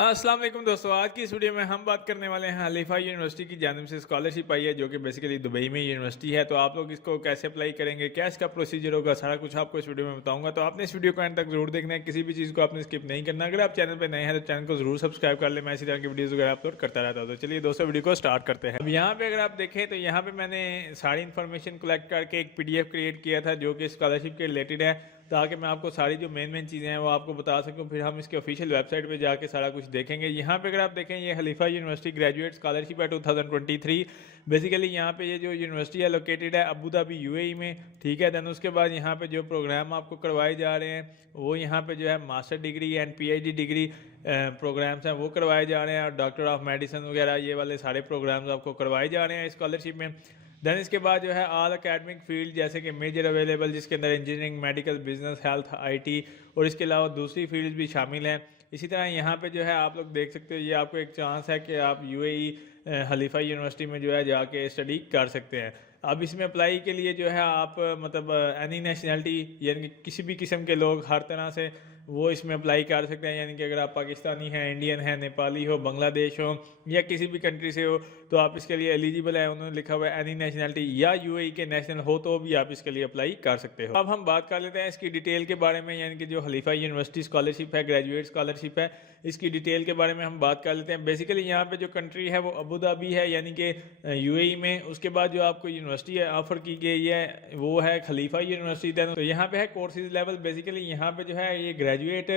अस्सलाम वालेकुम दोस्तों। आज की इस वीडियो में हम बात करने वाले हैं अलीफा यूनिवर्सिटी की जानिब से स्कॉलरशिप आई है जो कि बेसिकली दुबई में यूनिवर्सिटी है। तो आप लोग इसको कैसे अप्लाई करेंगे, क्या इसका प्रोसीजर होगा, सारा कुछ आपको इस वीडियो में बताऊंगा। तो आपने इस वीडियो को एंड तक जरूर देखना है, किसी भी चीज़ को आपने स्किप नहीं करना। अगर आप चैनल पर नए हैं तो चैनल को जरूर सब्सक्राइब कर ले, मैं इसी तरह की वीडियोज़ वगैरह अपलोड करता रहता हूँ। तो चलिए दोस्तों वीडियो को स्टार्ट करते हैं। अब यहाँ पे अगर आप देखें तो यहाँ पे मैंने सारी इन्फॉर्मेशन कलेक्ट करके एक PDF क्रिएट किया था जो कि स्कॉलरशिप के रिलेटेड है, ताकि मैं आपको सारी जो मेन चीज़ें हैं वो आपको बता सकूं। फिर हम इसके ऑफिशियल वेबसाइट पे जाके सारा कुछ देखेंगे। यहाँ पे अगर आप देखें ये खलीफा यूनिवर्सिटी ग्रेजुएट स्कॉलरशिप है 2023। बेसिकली यहाँ पे ये जो यूनिवर्सिटी है लोकेटेड है अबू धाबी UAE में, ठीक है। दैन उसके बाद यहाँ पे जो प्रोग्राम आपको करवाए जा रहे हैं वो यहाँ पे जो है master degree and PhD degree programmes हैं वो करवाए जा रहे हैं, और डॉक्टर ऑफ मेडिसिन वगैरह ये वाले सारे प्रोग्राम्स आपको करवाए जा रहे हैं स्कॉलरशिप में। देन इसके बाद जो है ऑल अकेडमिक फील्ड जैसे कि मेजर अवेलेबल, जिसके अंदर engineering, medical, business, health, IT और इसके अलावा दूसरी फील्ड भी शामिल हैं। इसी तरह यहाँ पे जो है आप लोग देख सकते हो, ये आपको एक चांस है कि आप UAE खलीफा यूनिवर्सिटी में जो है जाके स्टडी कर सकते हैं। अब इसमें अप्लाई के लिए जो है आप मतलब एनी नेशनैलिटी यानी कि किसी भी किस्म के लोग हर तरह से वो इसमें अप्लाई कर सकते हैं। यानी कि अगर आप पाकिस्तानी हैं, इंडियन हैं, नेपाली हो, बांग्लादेश हो या किसी भी कंट्री से हो तो आप इसके लिए एलिजिबल है। उन्होंने लिखा हुआ है एनी नेशनैलिटी, या UAE के नेशनल हो तो भी आप इसके लिए अप्लाई कर सकते हो। अब हम बात कर लेते हैं इसकी डिटेल के बारे में, यानी कि जो खलीफा यूनिवर्सिटी स्कॉलरशिप है, ग्रेजुएट स्कॉलरशिप है, इसकी डिटेल के बारे में हम बात कर लेते हैं। बेसिकली यहाँ पे जो कंट्री है वो अबू धाबी है, यानी कि UAE में। उसके बाद जो आपको यूनिवर्सिटी ऑफर की गई है वो है खलीफा यूनिवर्सिटी। तो यहाँ पे है कोर्सेज लेवल। बेसिकली यहाँ पे जो है ये ग्रेजुएट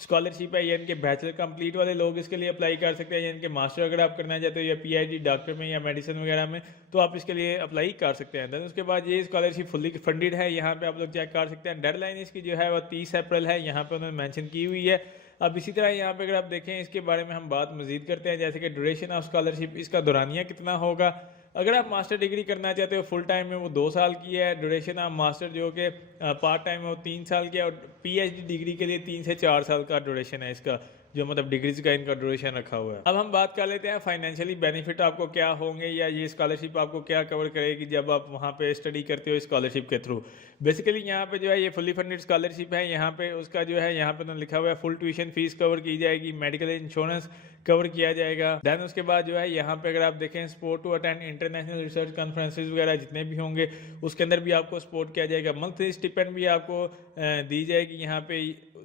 स्कॉलरशिप है, यानी कि बैचलर कंप्लीट वाले लोग इसके लिए अप्लाई कर सकते हैं। यानी कि मास्टर अगर आप करना चाहते हो या PhD डॉक्टर में या मेडिसिन वगैरह में तो आप इसके लिए अप्लाई कर सकते हैं। देन उसके बाद ये स्कॉलरशिप फुल्ली फंडेड है, यहाँ पे आप लोग चेक कर सकते हैं। डेडलाइन इसकी जो है वो 30 अप्रैल है, यहाँ पे उन्होंने मेंशन की हुई है। अब इसी तरह यहाँ पे अगर आप देखें इसके बारे में हम बात मजीद करते हैं, जैसे कि ड्यूरेशन ऑफ स्कॉलरशिप, इसका दौरानिया कितना होगा। अगर आप मास्टर डिग्री करना चाहते हो फुल टाइम में वो 2 साल की है। ड्यूरेशन ऑफ मास्टर जो कि पार्ट टाइम है वो 3 साल की है, और PhD डिग्री के लिए 3 से 4 साल का ड्यूरेशन है इसका, जो मतलब डिग्रीज का इनका ड्यूरेशन रखा हुआ है। अब हम बात कर लेते हैं फाइनेंशियली बेनिफिट आपको क्या होंगे, या ये स्कॉलरशिप आपको क्या कवर करेगी जब आप वहाँ पे स्टडी करते हो स्कॉलरशिप के थ्रू। बेसिकली यहाँ पे जो है ये फुली फंडेड स्कॉलरशिप है। यहाँ पे उसका जो है यहाँ पे उन्होंने लिखा हुआ है फुल ट्यूशन फीस कवर की जाएगी, मेडिकल इंश्योरेंस कवर किया जाएगा। देन उसके बाद जो है यहाँ पे अगर आप देखें support to attend international research conferences वगैरह जितने भी होंगे उसके अंदर भी आपको सपोर्ट किया जाएगा। मंथली स्टिपेंड भी आपको दी जाएगी। यहाँ पे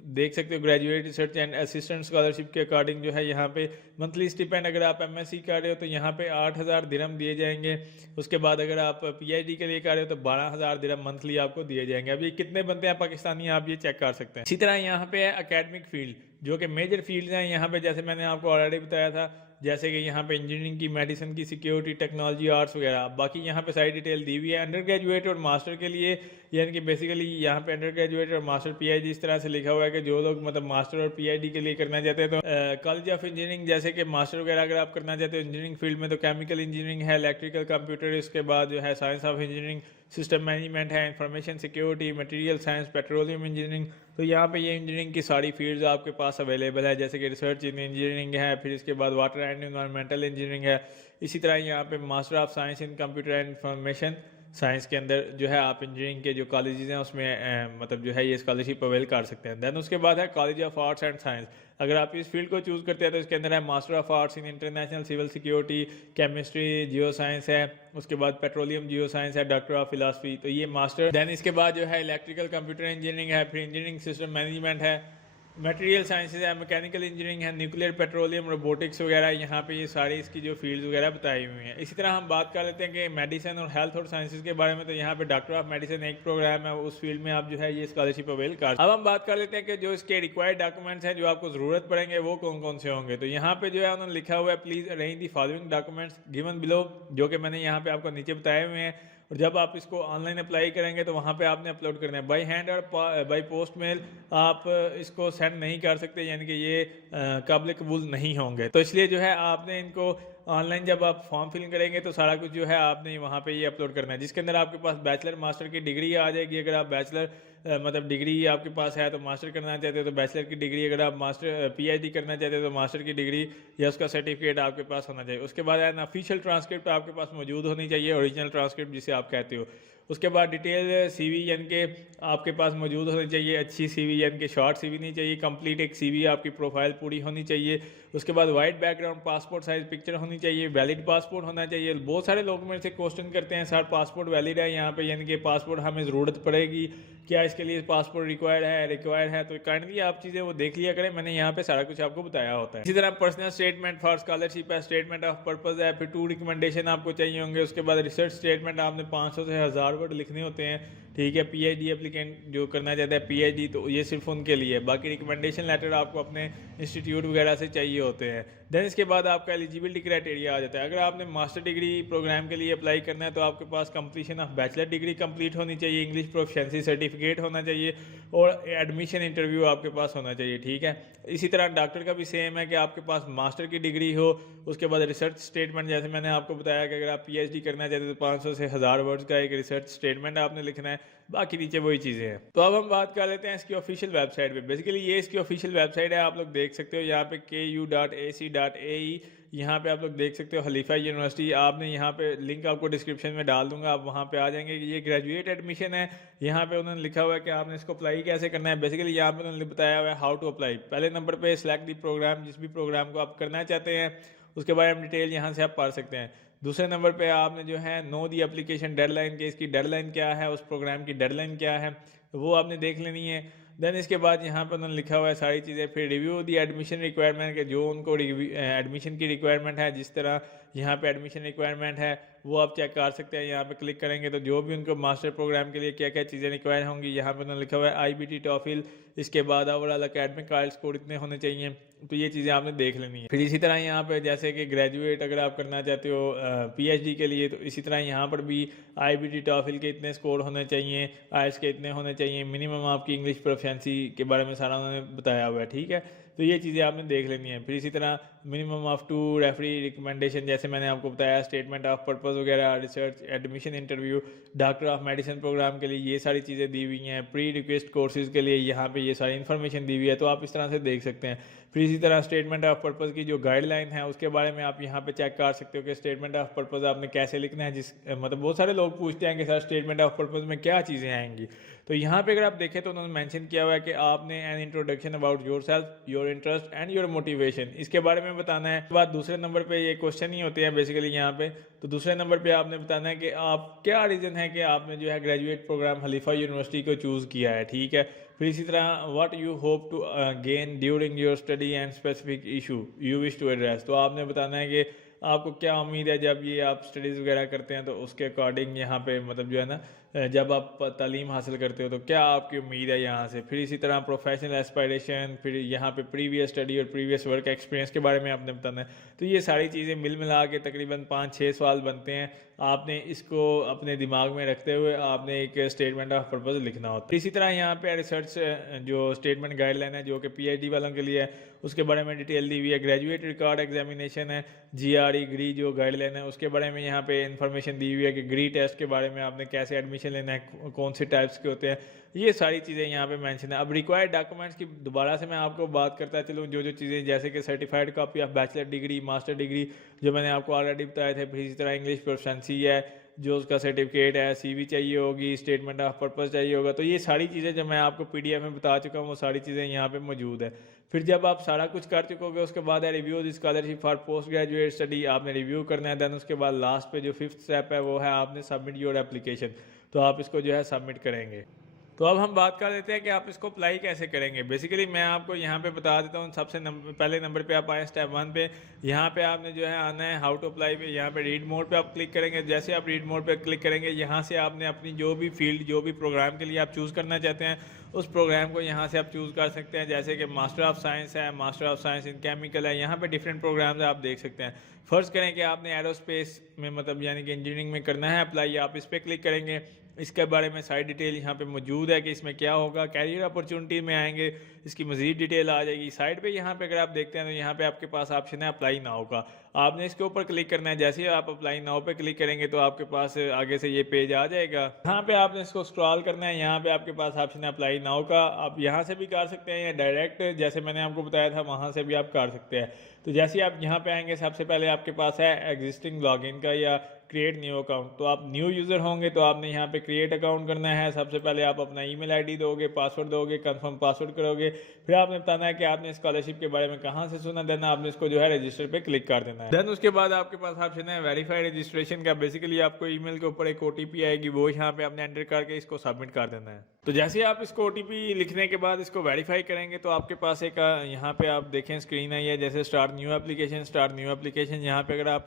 देख सकते हो graduate research and assistant scholarship के अकॉर्डिंग जो है यहाँ पे मंथली स्टिपेंड, अगर आप MSc कर रहे हो तो यहाँ पे 8,000 दिरहम दिए जाएंगे। उसके बाद अगर आप PhD के लिए कर रहे हो तो 12,000 दिरहम मंथली आपको दिए जाएंगे। अभी कितने बनते हैं पाकिस्तानी आप ये चेक कर सकते हैं। इसी तरह यहाँ पे है अकेडमिक फील्ड, जो कि मेजर फील्ड्स हैं यहाँ पे, जैसे मैंने आपको ऑलरेडी बताया था, जैसे कि यहाँ पे इंजीनियरिंग की, मेडिसिन की, सिक्योरिटी, टेक्नोलॉजी, आर्ट्स वगैरह। बाकी यहाँ पे सारी डिटेल दी हुई है। अंडर ग्रेजुएट और मास्टर के लिए, यानी कि बेसिकली यहाँ पे अंडर ग्रेजुएट और मास्टर PhD इस तरह से लिखा हुआ है कि जो लोग मतलब मास्टर और PhD के लिए करना चाहते हैं तो कॉलेज ऑफ इंजीनियरिंग, जैसे कि मास्टर वगैरह अगर आप करना चाहते हो इंजीनियरिंग फील्ड में तो केमिकल इंजीनियरिंग है, इलेक्ट्रिकल, कंप्यूटर, इसके बाद जो है science of engineering, system management है, information security, material science, petroleum engineering. तो यहाँ पे ये इंजीनियरिंग की सारी फील्ड्स आपके पास अवेलेबल है, जैसे कि रिसर्च इन इंजीनियरिंग है, फिर इसके बाद वाटर एंड एनवायरमेंटल इंजीनियरिंग है। इसी तरह यहाँ पे master of science in computer and information science के अंदर जो है आप इंजीनियरिंग के जो कॉलेजेस हैं उसमें मतलब जो है ये स्कॉलरशिप अवेल कर सकते हैं। देन उसके बाद है college of arts and science. अगर आप इस फील्ड को चूज़ करते हैं तो इसके अंदर है master of arts in international civil security, chemistry, geoscience है, उसके बाद पेट्रोलियम जियो साइंस है, डॉक्टर ऑफ फिलासफी, तो ये मास्टर। देन इसके बाद जो है इलेक्ट्रिकल कंप्यूटर इंजीनियरिंग है, फिर इंजीनियरिंग सिस्टम मैनेजमेंट है, मटेरियल साइंसेज है, मैकेनिकल इंजीनियरिंग है, न्यूक्लियर, पेट्रोलियम, रोबोटिक्स वगैरह। यहाँ पे ये सारी इसकी जो फील्ड्स वगैरह बताई हुई हैं। इसी तरह हम बात कर लेते हैं कि मेडिसिन और हेल्थ और साइंसेज के बारे में। तो यहाँ पे डॉक्टर ऑफ मेडिसिन एक प्रोग्राम है, उस फील्ड में आप जो है ये स्कॉलरशिप अवेल कर। अब हम बात कर लेते हैं कि जो इसके रिक्वायर्ड डॉक्यूमेंट्स हैं जो आपको ज़रूरत पड़ेंगे वो कौन कौन से होंगे। तो यहाँ पे जो है उन्होंने लिखा हुआ है please arrange the following documents given below, जो कि मैंने यहाँ पे आपको नीचे बताए हुए हैं। और जब आप इसको ऑनलाइन अप्लाई करेंगे तो वहाँ पे आपने अपलोड करना है। बाय हैंड और बाय पोस्ट मेल आप इसको सेंड नहीं कर सकते, यानी कि ये काबिल कबूल नहीं होंगे। तो इसलिए जो है आपने इनको ऑनलाइन जब आप फॉर्म फिल करेंगे तो सारा कुछ जो है आपने वहाँ पे ये अपलोड करना है, जिसके अंदर आपके पास बैचलर मास्टर की डिग्री आ जाएगी। अगर आप बैचलर मतलब डिग्री आपके पास है तो मास्टर करना चाहते हो तो बैचलर की डिग्री, अगर आप मास्टर PhD करना चाहते हो तो मास्टर की डिग्री या उसका सर्टिफिकेट आपके पास होना चाहिए। उसके बाद एन ऑफिशियल ट्रांसक्रिप्ट आपके पास मौजूद होनी चाहिए, ओरिजिनल ट्रांसक्रिप्ट जिसे आप कहते हो। उसके बाद डिटेल सीवी यानी कि आपके पास मौजूद होनी चाहिए, अच्छी सीवी यानी कि शॉर्ट सीवी नहीं चाहिए, कंप्लीट एक सीवी आपकी प्रोफाइल पूरी होनी चाहिए। उसके बाद white background, passport size picture होनी चाहिए, वैलिड पासपोर्ट होना चाहिए। बहुत सारे लोग मेरे से क्वेश्चन करते हैं सर पासपोर्ट वैलिड है यहाँ पे, यानी कि पासपोर्ट हमें ज़रूरत पड़ेगी क्या, इसके लिए पासपोर्ट रिक्वायर्ड है तो काइंडली आप चीज़ें वो देख लिया करें, मैंने यहाँ पे सारा कुछ आपको बताया होता है। इसी तरह पर्सनल स्टेटमेंट फॉर स्कॉलरशिप है, स्टेटमेंट ऑफ पर्पस है, फिर 2 रिकमेंडेशन आपको चाहिए होंगे। उसके बाद रिसर्च स्टेटमेंट आपने 500 से 1000 वर्ड लिखने होते हैं, ठीक है। पीएचडी एप्लीकेंट जो करना चाहता है पीएचडी, तो ये सिर्फ उनके लिए, बाकी रिकमेंडेशन लेटर आपको अपने इंस्टीट्यूट वगैरह से चाहिए होते हैं। देन इसके बाद आपका एलिजिबिलिटी क्राइटेरिया आ जाता है। अगर आपने मास्टर डिग्री प्रोग्राम के लिए अप्लाई करना है तो आपके पास completion of bachelor degree complete होनी चाहिए, इंग्लिश प्रोफिशिएंसी सर्टिफिकेट होना चाहिए और एडमिशन इंटरव्यू आपके पास होना चाहिए, ठीक है। इसी तरह डॉक्टर का भी सेम है कि आपके पास मास्टर की डिग्री हो। उसके बाद रिसर्च स्टेटमेंट, जैसे मैंने आपको बताया कि अगर आप पीएचडी करना चाहते हैं तो 500 से 1000 वर्ड्स का एक रिसर्च स्टेटमेंट आपने लिखना है, बाकी नीचे वही चीज़ें हैं। तो अब हम बात कर लेते हैं इसकी ऑफिशियल वेबसाइट पे। बेसिकली ये इसकी ऑफिशियल वेबसाइट है, आप लोग देख सकते हो यहाँ पे ku.ac.ae, यहाँ पे आप लोग देख सकते हो खलीफा यूनिवर्सिटी। आपने यहाँ पे लिंक आपको डिस्क्रिप्शन में डाल दूंगा, आप वहाँ पे आ जाएंगे कि ये ग्रेजुएट एडमिशन है। यहाँ पे उन्होंने लिखा हुआ है कि आपने इसको अप्लाई कैसे करना है। बेसिकली यहाँ पे उन्होंने बताया हुआ है हाउ टू अप्लाई। पहले नंबर पे सिलेक्ट दी प्रोग्राम, जिस भी प्रोग्राम को आप करना चाहते हैं उसके बारे में डिटेल यहाँ से आप पढ़ सकते हैं। दूसरे नंबर पे आपने जो है नो दी एप्लीकेशन डेडलाइन, के इसकी डेडलाइन क्या है, उस प्रोग्राम की डेडलाइन क्या है, तो वो आपने देख लेनी है। देन इसके बाद यहाँ पर उन्होंने लिखा हुआ है सारी चीज़ें। फिर रिव्यू दी एडमिशन रिक्वायरमेंट के, जो उनको एडमिशन की रिक्वायरमेंट है, जिस तरह यहाँ पे एडमिशन रिक्वायरमेंट है वो आप चेक कर सकते हैं। यहाँ पे क्लिक करेंगे तो जो भी उनको मास्टर प्रोग्राम के लिए क्या क्या चीज़ें रिक्वायर होंगी यहाँ पे उन्होंने लिखा हुआ है IBT टॉफिल, इसके बाद ओवरऑल एकेडमिक आइल्स स्कोर इतने होने चाहिए, तो ये चीज़ें आपने देख लेनी है। फिर इसी तरह यहाँ पे जैसे कि ग्रेजुएट अगर आप करना चाहते हो PhD के लिए, तो इसी तरह यहाँ पर भी IBT टॉफिल के इतने स्कोर होने चाहिए, आइल्स के इतने होने चाहिए, मिनिमम आपकी इंग्लिश प्रोफिशिएंसी के बारे में सारा उन्होंने बताया हुआ है, ठीक है। तो ये चीज़ें आपने देख लेनी है। फिर इसी तरह मिनिमम ऑफ 2 रेफरी रिकमेंडेशन, जैसे मैंने आपको बताया, स्टेटमेंट ऑफ पर्पस वगैरह, research admission interview, doctor of medicine programme के लिए ये सारी चीज़ें दी हुई हैं। प्री रिक्वेस्ट कोर्सेज के लिए यहाँ पे ये सारी इन्फॉर्मेशन दी हुई है, तो आप इस तरह से देख सकते हैं। फिर इसी तरह स्टेटमेंट ऑफ पर्पस की जो गाइडलाइन है उसके बारे में आप यहाँ पे चेक कर सकते हो कि स्टेटमेंट ऑफ पर्पस आपने कैसे लिखना है। मतलब बहुत सारे लोग पूछते हैं कि सर स्टेटमेंट ऑफ पर्पस में क्या चीज़ें आएंगी, तो यहाँ पे अगर आप देखें तो उन्होंने मेंशन किया हुआ है कि आपने an introduction about yourself, your interest and your motivation, इसके बारे में बताना है। बाद दूसरे नंबर पे ये क्वेश्चन ही होते हैं बेसिकली यहाँ पे, तो दूसरे नंबर पे आपने बताना है कि आप क्या रीज़न है कि आपने जो है ग्रेजुएट प्रोग्राम खलीफा यूनिवर्सिटी को चूज़ किया है, ठीक है। फिर इसी तरह what you hope to gain during your study and specific issue you wish to address, तो आपने बताना है कि आपको क्या उम्मीद है जब ये आप स्टडीज़ वगैरह करते हैं, तो उसके अकॉर्डिंग यहाँ पे मतलब जो है ना जब आप तालीम हासिल करते हो तो क्या आपकी उम्मीद है यहाँ से। फिर इसी तरह प्रोफेशनल एस्पायरेशन, फिर यहाँ पे प्रीवियस स्टडी और प्रीवियस वर्क एक्सपीरियंस के बारे में आपने बताना है। तो ये सारी चीज़ें मिल मिला के तकरीबन 5-6 सवाल बनते हैं। आपने इसको अपने दिमाग में रखते हुए आपने एक स्टेटमेंट ऑफ पर्पस लिखना होता है। इसी तरह यहाँ पे रिसर्च जो स्टेटमेंट गाइडलाइन है जो कि PhD वालों के लिए है, उसके बारे में डिटेल दी हुई है। ग्रेजुएट रिकॉर्ड एग्जामिनेशन है, GRE ग्री जो गाइडलाइन है उसके बारे में यहाँ पे इंफॉर्मेशन दी हुई है कि ग्री टेस्ट के बारे में आपने कैसे एडमिशन लेना है, कौन से टाइप्स के होते हैं, ये सारी चीज़ें यहाँ पे मेंशन है। अब रिक्वायर्ड डॉक्यूमेंट्स की दोबारा से मैं आपको बात करता चलूँ, जो चीज़ें जैसे कि certified copy of bachelor degree, master degree जो मैंने आपको ऑलरेडी बताए थे। फिर इसी तरह इंग्लिश प्रोफिशिएंसी है जो उसका सर्टिफिकेट है, CV चाहिए होगी, स्टेटमेंट ऑफ पर्पस चाहिए होगा। तो ये सारी चीज़ें जो मैं आपको PDF में बता चुका हूँ वो सारी चीज़ें यहाँ पे मौजूद है। फिर जब आप सारा कुछ कर चुकोगे उसके बाद है review the scholarship for post graduate study, आपने रिव्यू करना है। देन उसके बाद लास्ट पे जो 5th स्टेप है वो है आपने सबमिट योर एप्लीकेशन, तो आप इसको जो है सबमिट करेंगे। तो अब हम बात कर लेते हैं कि आप इसको अप्लाई कैसे करेंगे। बेसिकली मैं आपको यहाँ पे बता देता हूँ। सबसे पहले नंबर पे आप आए स्टेप 1 पे, यहाँ पे आपने जो है आना है हाउ टू अप्लाई पे, यहाँ पे रीड मोड पे आप क्लिक करेंगे। जैसे आप रीड मोड पे क्लिक करेंगे यहाँ से आपने अपनी जो भी फील्ड, जो भी प्रोग्राम के लिए आप चूज़ करना चाहते हैं उस प्रोग्राम को यहाँ से आप चूज़ कर सकते हैं। जैसे कि मास्टर ऑफ साइंस है, master of science in chemical है, यहाँ पे डिफरेंट प्रोग्राम्स आप देख सकते हैं। फर्स्ट करें कि आपने एरोस्पेस में मतलब यानी कि इंजीनियरिंग में करना है अप्लाई, आप इस पर क्लिक करेंगे। इसके बारे में सारी डिटेल यहाँ पे मौजूद है कि इसमें क्या होगा। कैरियर अपॉर्चुनिटी में आएंगे, इसकी मज़ीद डिटेल आ जाएगी। साइड पे यहाँ पे अगर आप देखते हैं तो यहाँ पे आपके पास ऑप्शन है अप्लाई नाउ का, आपने इसके ऊपर क्लिक करना है। जैसे ही आप अप्लाई नाउ पे क्लिक करेंगे तो आपके पास आगे से ये पेज आ जाएगा। यहाँ पे आपने इसको स्क्रॉल करना है, यहाँ पे आपके पास ऑप्शन है अप्लाई नाउ का। आप यहाँ से भी कर सकते हैं या डायरेक्ट जैसे मैंने आपको बताया था वहाँ से भी आप कर सकते हैं। तो जैसे आप यहाँ पे आएंगे सबसे पहले आपके पास है एग्जिस्टिंग लॉगिन का या क्रिएट न्यू अकाउंट। तो आप न्यू यूज़र होंगे तो आपने यहाँ पे क्रिएट अकाउंट करना है। सबसे पहले आप अपना ईमेल आईडी दोगे, पासवर्ड दोगे, कंफर्म पासवर्ड करोगे, फिर आपने बताना है कि आपने स्कॉलरशिप के बारे में कहाँ से सुना, देना आपने इसको जो है रजिस्टर पे क्लिक कर देना है। देन उसके बाद आपके पास ऑप्शन है वेरीफाई रजिस्ट्रेशन का। बेसिकली आपको ईमेल के ऊपर एक OTP आएगी, वो यहाँ पे आपने एंटर करके इसको सबमिट कर देना है। तो जैसे ही आप इसको OTP लिखने के बाद इसको वेरीफाई करेंगे तो आपके पास एक यहाँ पे आप देखें स्क्रीन आई है, जैसे स्टार्ट न्यू एप्लीकेशन। यहाँ पे अगर आप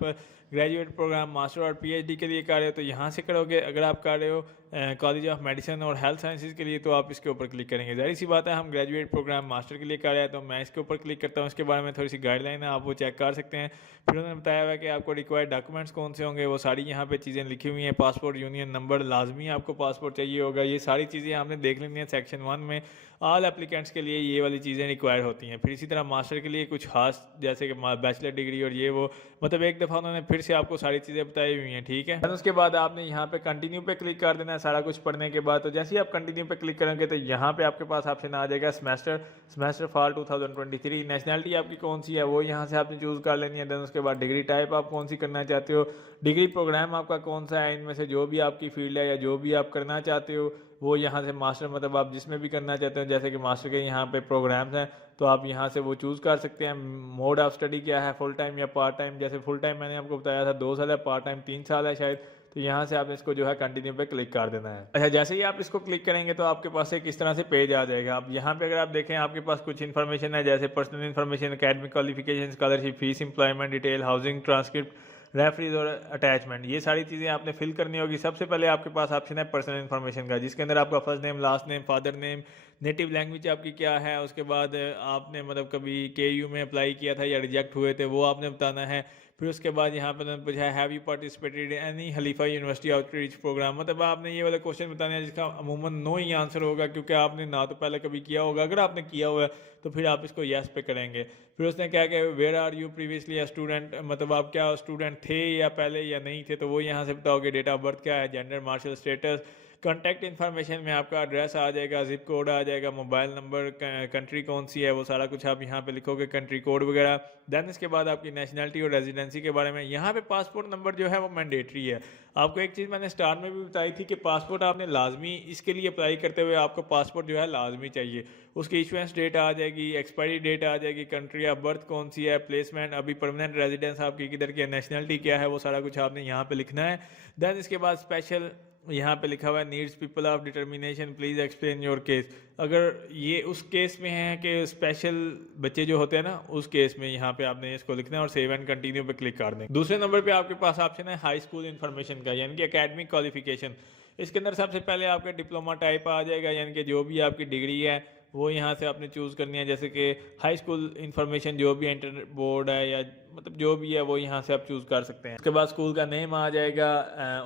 ग्रेजुएट प्रोग्राम मास्टर और PhD के लिए कर रहे हो तो यहाँ से करोगे। अगर आप कर रहे हो कॉलेज ऑफ मेडिसिन और हेल्थ साइंसेज के लिए तो आप इसके ऊपर क्लिक करेंगे। जाहिर सी बात है हम ग्रेजुएट प्रोग्राम मास्टर के लिए कर रहे हैं तो मैं इसके ऊपर क्लिक करता हूँ। इसके बारे में थोड़ी सी गाइडलाइन है, आप वो चेक कर सकते हैं। फिर उन्होंने बताया हुआ है कि आपको रिक्वायर्ड डॉक्यूमेंट्स कौन से होंगे, वो सारी यहाँ पे चीज़ें लिखी हुई हैं। पासपोर्ट यूनियन नंबर लाजमी आपको पासपोर्ट चाहिए होगा। ये सारी चीज़ें आपने देख लेनी है। सेक्शन 1 में ऑल एप्लीकेंट्स के लिए ये वाली चीज़ें रिक्वायर होती हैं। फिर इसी तरह मास्टर के लिए कुछ खास जैसे कि बैचलर डिग्री और ये वो, मतलब एक दफ़ा उन्होंने फिर से आपको सारी चीज़ें बताई हुई हैं, ठीक है। उसके बाद आपने यहाँ पे कंटिन्यू पे क्लिक कर देना है सारा कुछ पढ़ने के बाद। तो जैसे ही आप कंटिन्यू पे क्लिक करेंगे तो यहाँ पे आपके पास ऑप्शन आ जाएगा सेमेस्टर फॉल 2023। नेशनलिटी आपकी कौन सी है वो यहाँ से आपने चूज़ कर लेनी है। देन उसके बाद डिग्री टाइप आप कौन सी करना चाहते हो, डिग्री प्रोग्राम आपका कौन सा है, इनमें से जो भी आपकी फील्ड है या जो भी आप करना चाहते हो वो यहाँ से मास्टर, मतलब आप जिसमें भी करना चाहते हो, जैसे कि मास्टर के यहाँ पे प्रोग्राम्स हैं तो आप यहाँ से वो चूज़ कर सकते हैं। मोड ऑफ स्टडी क्या है, फुल टाइम या पार्ट टाइम। जैसे फुल टाइम मैंने आपको बताया था 2 साल है, पार्ट टाइम 3 साल है शायद। तो यहाँ से आपने इसको जो है कंटिन्यू पे क्लिक कर देना है। अच्छा, जैसे ही आप इसको क्लिक करेंगे तो आपके पास एक इस तरह से पेज आ जाएगा। अब यहाँ पे अगर आप देखें आपके पास कुछ इन्फॉर्मेशन है, जैसे personal information, academic qualification, scholarship fees, employment detail, housing, transcript, referees और अटैचमेंट, ये सारी चीज़ें आपने फिल करनी होगी। सबसे पहले आपके पास ऑप्शन है पर्सनल इन्फॉर्मेशन का, जिसके अंदर आपका first name, last name, father name, native language आपकी क्या है, उसके बाद आपने मतलब कभी KU में अप्लाई किया था या रिजेक्ट हुए थे वो आपने बताना है। फिर उसके बाद यहाँ पर उन्होंने पूछा है have you participated any Khalifa University outreach programme, मतलब आपने ये वाला क्वेश्चन बताना है जिसका अमूमन नो ही आंसर होगा, क्योंकि आपने ना तो पहले कभी किया होगा। अगर आपने किया हुआ है तो फिर आप इसको येस पे करेंगे। फिर उसने क्या कि where are you previously a student, मतलब आप क्या स्टूडेंट थे या पहले या नहीं थे, तो वो यहाँ से बताओगे। डेट ऑफ बर्थ क्या है, gender, marital status, contact information में आपका एड्रेस आ जाएगा, जिप कोड आ जाएगा, मोबाइल नंबर, कंट्री कौन सी है वो सारा कुछ आप यहाँ पे लिखोगे, कंट्री कोड वगैरह। देन इसके बाद आपकी नेशनलिटी और रेजिडेंसी के बारे में। यहाँ पे पासपोर्ट नंबर जो है वो मैंडेटरी है। आपको एक चीज़ मैंने स्टार्ट में भी बताई थी कि पासपोर्ट आपने लाजमी इसके लिए अप्लाई करते हुए आपको पासपोर्ट जो है लाजमी चाहिए। उसकी इशुएंस डेट आ जाएगी, एक्सपायरी डेट आ जाएगी, कंट्री ऑफ बर्थ कौन सी है, प्लेसमेंट, अभी परमानेंट रेजिडेंस आपकी किधर की है, नेशनलिटी क्या है, वो सारा कुछ आपने यहाँ पे लिखना है। देन इसके बाद स्पेशल यहाँ पे लिखा हुआ है needs people of determination please explain your case. अगर ये उस केस में है कि स्पेशल बच्चे जो होते हैं ना, उस केस में यहाँ पे आपने इसको लिखना है और सेव एंड कंटिन्यू पे क्लिक कर दें। दूसरे नंबर पे आपके पास ऑप्शन है हाई स्कूल इन्फॉर्मेशन का, यानी कि एकेडमिक क्वालिफिकेशन। इसके अंदर सबसे पहले आपका डिप्लोमा टाइप आ जाएगा, यानी कि जो भी आपकी डिग्री है वो यहाँ से आपने चूज़ करनी है। जैसे कि हाई स्कूल इन्फॉर्मेशन जो भी इंटर बोर्ड है या मतलब जो भी है वो यहाँ से आप चूज़ कर सकते हैं। उसके बाद स्कूल का नेम आ जाएगा।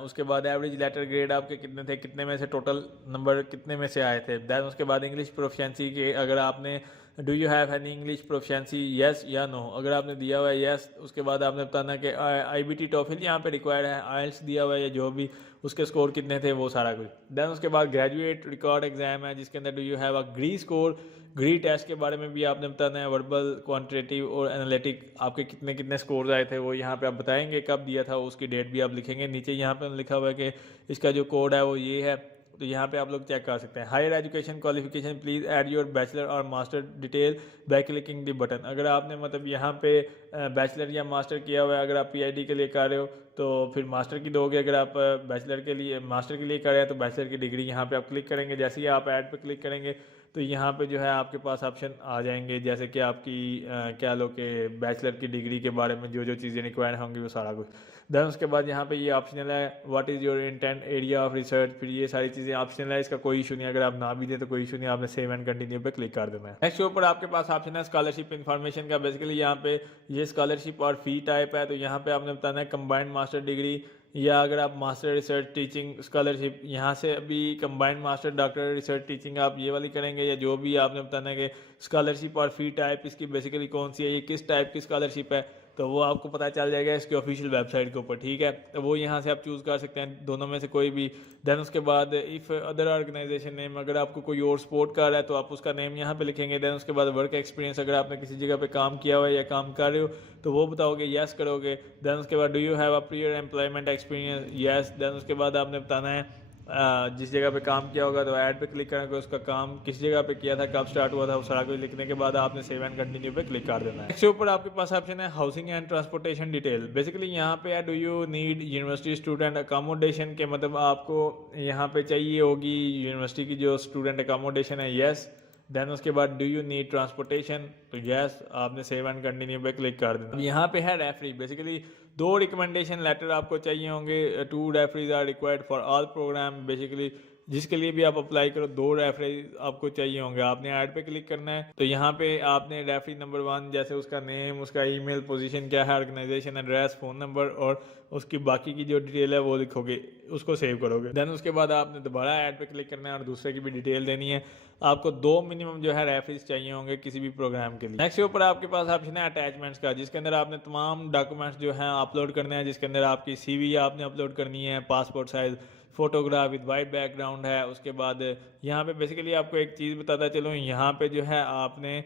उसके बाद एवरेज लेटर ग्रेड आपके कितने थे, कितने में से टोटल नंबर कितने में से आए थे। दैन उसके बाद इंग्लिश प्रोफिशिएंसी के, अगर आपने do you have any English proficiency, yes या नो। अगर आपने दिया हुआ है येस, उसके बाद आपने बताना कि IBT टॉफिल यहाँ पे रिक्वायर्ड है, IELTS दिया हुआ है या जो भी उसके स्कोर कितने थे वो सारा कुछ। देन उसके बाद ग्रेजुएट रिकॉर्ड एग्जाम है जिसके अंदर do you have a GRE score, GRE test के बारे में भी आपने बताना है। वर्बल, क्वांटिटेटिव और एनालिटिक आपके कितने कितने स्कोर आए थे वो यहाँ पे आप बताएंगे, कब दिया था उसकी डेट भी आप लिखेंगे। नीचे यहाँ पे लिखा हुआ है कि इसका जो कोड है वो ये है, तो यहाँ पे आप लोग चेक कर सकते हैं। Higher education qualification please add your bachelor और master detail by clicking the button. अगर आपने मतलब यहाँ पे बैचलर या मास्टर किया हुआ है, अगर आप PhD के लिए कर रहे हो तो फिर मास्टर की दोगे। अगर आप बैचलर के लिए मास्टर के लिए कर रहे हैं तो बैचलर की डिग्री यहाँ पे आप क्लिक करेंगे। जैसे ही आप ऐड पे क्लिक करेंगे तो यहाँ पे जो है आपके पास ऑप्शन आ जाएंगे, जैसे कि आपकी क्या लो कि बैचलर की डिग्री के बारे में जो जो चीज़ें रिक्वायर्ड होंगी वो सारा कुछ। देन उसके बाद यहाँ पे ये ऑप्शनल है what is your intent area of research, फिर ये सारी चीज़ें ऑप्शनल है, इसका कोई इशू नहीं। अगर आप ना भी दें तो कोई इशू नहीं, आपने सेव एंड कंटिन्यू पे क्लिक कर देना है। नेक्स्ट के ऊपर आपके पास ऑप्शन है स्कॉलरशिप इन्फॉर्मेशन का। बेसिकली यहाँ पे ये स्कॉलरशिप और फी टाइप है, तो यहाँ पे आपने बताना है कंबाइंड मास्टर डिग्री या अगर आप मास्टर रिसर्च टीचिंग स्कॉलरशिप, यहाँ से अभी combined master doctor research teaching आप ये वाली करेंगे या जो भी आपने बताना है कि स्कॉलरशिप और फी टाइप इसकी बेसिकली कौन सी है, ये किस टाइप की स्कॉलरशिप है। तो वो आपको पता चल जाएगा इसके ऑफिशियल वेबसाइट के ऊपर, ठीक है। तो वो यहाँ से आप चूज़ कर सकते हैं दोनों में से कोई भी। देन उसके बाद इफ़ अदर ऑर्गेनाइजेशन नेम, अगर आपको कोई और सपोर्ट कर रहा है तो आप उसका नेम यहाँ पे लिखेंगे। देन उसके बाद वर्क एक्सपीरियंस, अगर आपने किसी जगह पे काम किया हुआ है या काम कर रहे हो तो वो बताओगे, यस करोगे। देन उसके बाद do you have a prior employment experience, yes. Then उसके बाद आपने बताना है जिस जगह पे काम किया होगा तो ऐड पे क्लिक करेंगे, उसका काम किस जगह पे किया था, कब स्टार्ट हुआ था, वो सारा कुछ लिखने के बाद आपने सेव एंड कंटिन्यू पे क्लिक कर देना है। इसके ऊपर आपके पास ऑप्शन है housing and transportation detail. Basically यहाँ पे है do you need university student accommodation, के मतलब आपको यहाँ पे चाहिए होगी यूनिवर्सिटी की जो स्टूडेंट अकोमोडेशन है, यस। देन उसके बाद डू यू नीड ट्रांसपोर्टेशन, तो यस, आपने सेव एंड कंटिन्यू पे क्लिक कर देना। यहाँ पे है रेफरी, बेसिकली 2 रिकमेंडेशन लेटर आपको चाहिए होंगे। 2 referees are required for all programme, basically जिसके लिए भी आप अप्लाई करो 2 रेफरी आपको चाहिए होंगे। आपने ऐड पे क्लिक करना है, तो यहाँ पे आपने रेफरी नंबर 1 जैसे उसका नेम, उसका ईमेल, पोजीशन क्या है, ऑर्गेनाइजेशन एड्रेस, फ़ोन नंबर और उसकी बाकी की जो डिटेल है वो लिखोगे, उसको सेव करोगे। देन उसके बाद आपने दोबारा ऐड पे क्लिक करना है और दूसरे की भी डिटेल देनी है। आपको 2 मिनिमम जो है रेफरीज चाहिए होंगे किसी भी प्रोग्राम के लिए। नेक्स्ट के ऊपर आपके पास ऑप्शन है अटैचमेंट्स का, जिसके अंदर आपने तमाम डॉक्यूमेंट्स जो हैं अपलोड करने हैं, जिसके अंदर आपकी CV आपने अपलोड करनी है, passport size photograph with white background है। उसके बाद यहाँ पे बेसिकली आपको एक चीज़ बताता चलो, यहाँ पे जो है आपने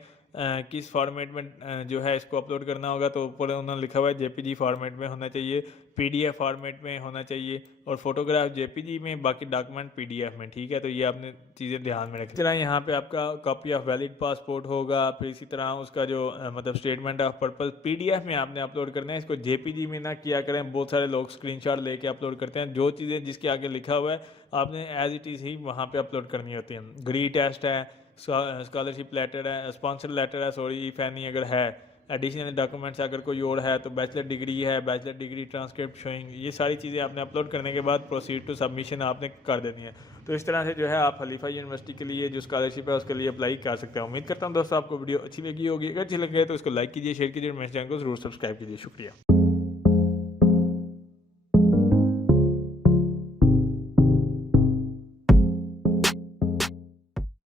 किस फॉर्मेट में जो है इसको अपलोड करना होगा, तो ऊपर उन्होंने लिखा हुआ है JPG फॉर्मेट में होना चाहिए, PDF फॉर्मेट में होना चाहिए और फोटोग्राफ JPG में, बाकी डॉक्यूमेंट PDF में, ठीक है। तो ये आपने चीज़ें ध्यान में रखें। इस तरह यहाँ पे आपका कॉपी ऑफ वैलिड पासपोर्ट होगा, फिर इसी तरह उसका जो मतलब स्टेटमेंट ऑफ पर्पस PDF में आपने अपलोड करना है। इसको JPG में ना किया करें, बहुत सारे लोग स्क्रीनशॉट लेके अपलोड करते हैं। जो चीज़ें जिसके आगे लिखा हुआ है आपने एज इट इज़ ही वहाँ पे अपलोड करनी होती हैं। ग्री टेस्ट है, स्कॉलरशिप लेटर है, स्पॉन्सर लेटर है, सॉरी इफ एनी अगर है, एडिशनल डॉक्यूमेंट्स अगर कोई और है, तो बैचलर डिग्री है, बैचलर डिग्री ट्रांसक्रिप्ट शोइंग, ये सारी चीज़ें आपने अपलोड करने के बाद प्रोसीड टू सबमिशन आपने कर देनी है। तो इस तरह से जो है आप खलीफा यूनिवर्सिटी के लिए जो स्कॉलरशिप है उसके लिए अप्लाई कर सकते हैं। उम्मीद करता हूँ दोस्तों आपको वीडियो अच्छी लगी होगी। अगर अच्छी लगे तो इसको लाइक कीजिए, शेयर कीजिए और मेरे चैनल को जरूर सब्सक्राइब कीजिए। शुक्रिया।